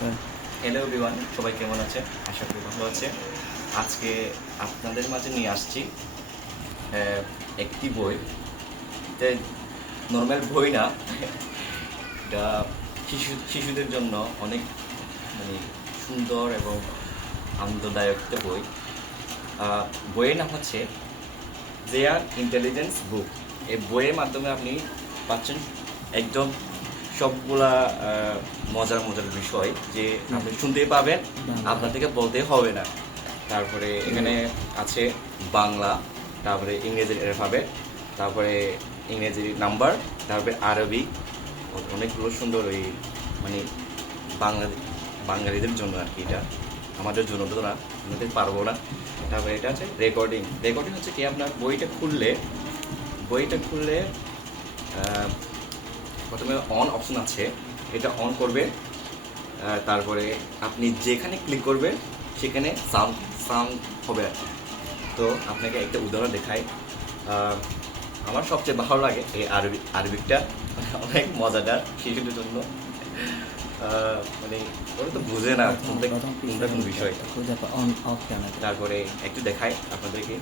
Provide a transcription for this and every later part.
Hello everyone সবাই কেমন আছে আশা করি ভালো আছে আজকে আপনাদের মাঝে নিয়ে আসছি একটি বই। নর্মাল বই না। এটা শিশু, শিশুদের জন্য অনেক মানে সুন্দর এবং আনন্দদায়ক একটা বই। বইয়ের নাম হচ্ছে দেয়ার ইন্টেলিজেন্স বুক এই বইয়ের মাধ্যমে আপনি পাচ্ছেন একদম সবগুলা মজার মজার বিষয় যে আপনি শুনতেই পাবেন আপনার থেকে বলতে হবে না। তারপরে এখানে আছে বাংলা তারপরে ইংরেজির অ্যালফাবেট তারপরে ইংরেজির নাম্বার তারপরে আরবি। অনেকগুলো সুন্দর ওই মানে বাংলা বাঙালিদের জন্য আর কি এটা। আমাদের জন্য তো না আমাদের পারব না। তারপরে এটা আছে রেকর্ডিং। রেকর্ডিং হচ্ছে কি আপনার বইটা খুললে বইটা খুললে প্রথমে অন অপশন আছে, এটা অন করবে তারপরে আপনি যেখানে ক্লিক করবেন সেখানে সাউন্ড সাউন্ড হবে আর কি। তো আপনাকে একটা উদাহরণ দেখাই। আমার সবচেয়ে ভালো লাগে এই আরবি, আরবিকটা। অনেক মজাদার শিশুদের জন্য। মানে ওরা তো বুঝে না কোনটা কোন বিষয়। তারপরে একটু দেখাই আপনাদেরকে।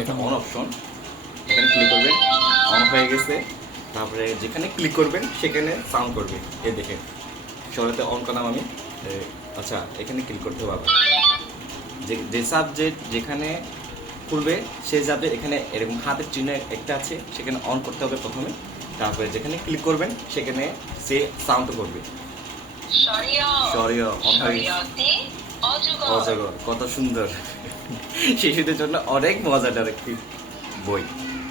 এটা অন অপশন এখানে ক্লিক করবেন। অন হয়ে গেছে। তারপরে যেখানে ক্লিক করবেন সেখানে সাউন্ড করবে। এ দেখে সরাতে অন করলাম আমি। আচ্ছা এখানে ক্লিক করতে হবে আবার। যে যে সাবজেক্ট যেখানে খুলবে সেই সাবজেক্ট এখানে এরকম হাতের চিহ্ন একটা আছে সেখানে অন করতে হবে প্রথমে। তারপরে যেখানে ক্লিক করবেন সেখানে সে সাউন্ড করবে। অজগর কত সুন্দর। শিশুদের জন্য অনেক মজাদার একটি বই।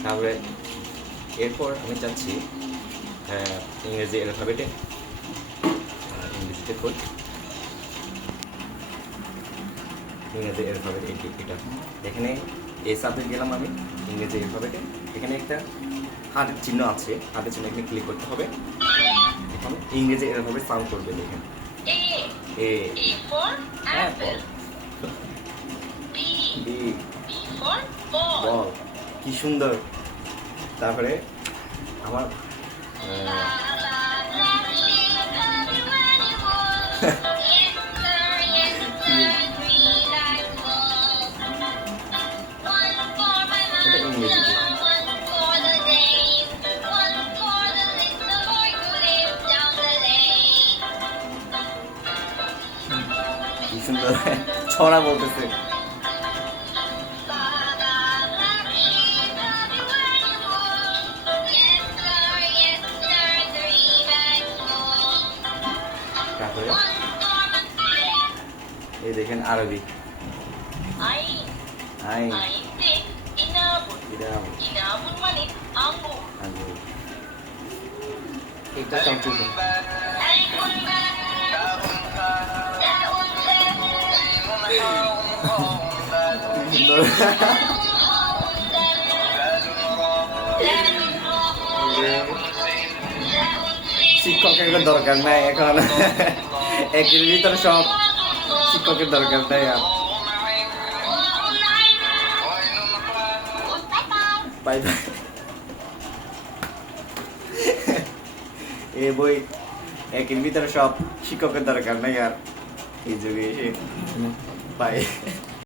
তারপরে এরপর আমি চাচ্ছি ইংরেজি অ্যালফাবেটে ইংরেজিতে কই ইংরেজি অ্যালফাবেট এটা। এখানে এই সাবজেক্ট গেলাম আমি ইংরেজি অ্যালফাবেটে এখানে একটা হাতের চিহ্ন আছে হাতের চিহ্ন এখানে ক্লিক করতে হবে। এখন ইংরেজি অ্যালফাবেট সাউন্ড করবে দেখেন। এ এ। এ কি সুন্দর। তারপরে আমার আহ, এটা ইংরেজিতে কি সুন্দর ছড়া বলতেছে। তারপরে এই দেখেন আরবি আইন আই আইনতে ইনাবুন ইরাম ইনাবুন মানে আঙ্গুর আঙ্গুর এটা কমপ্লিট সুন্দর শিক্ষকের দরকার নাই এখন। একের ভিতরে সব শিক্ষকের দরকার নাই আর এ বই একের ভিতরে সব শিক্ষকের দরকার নাই আর। এই যুগে এসে বাই।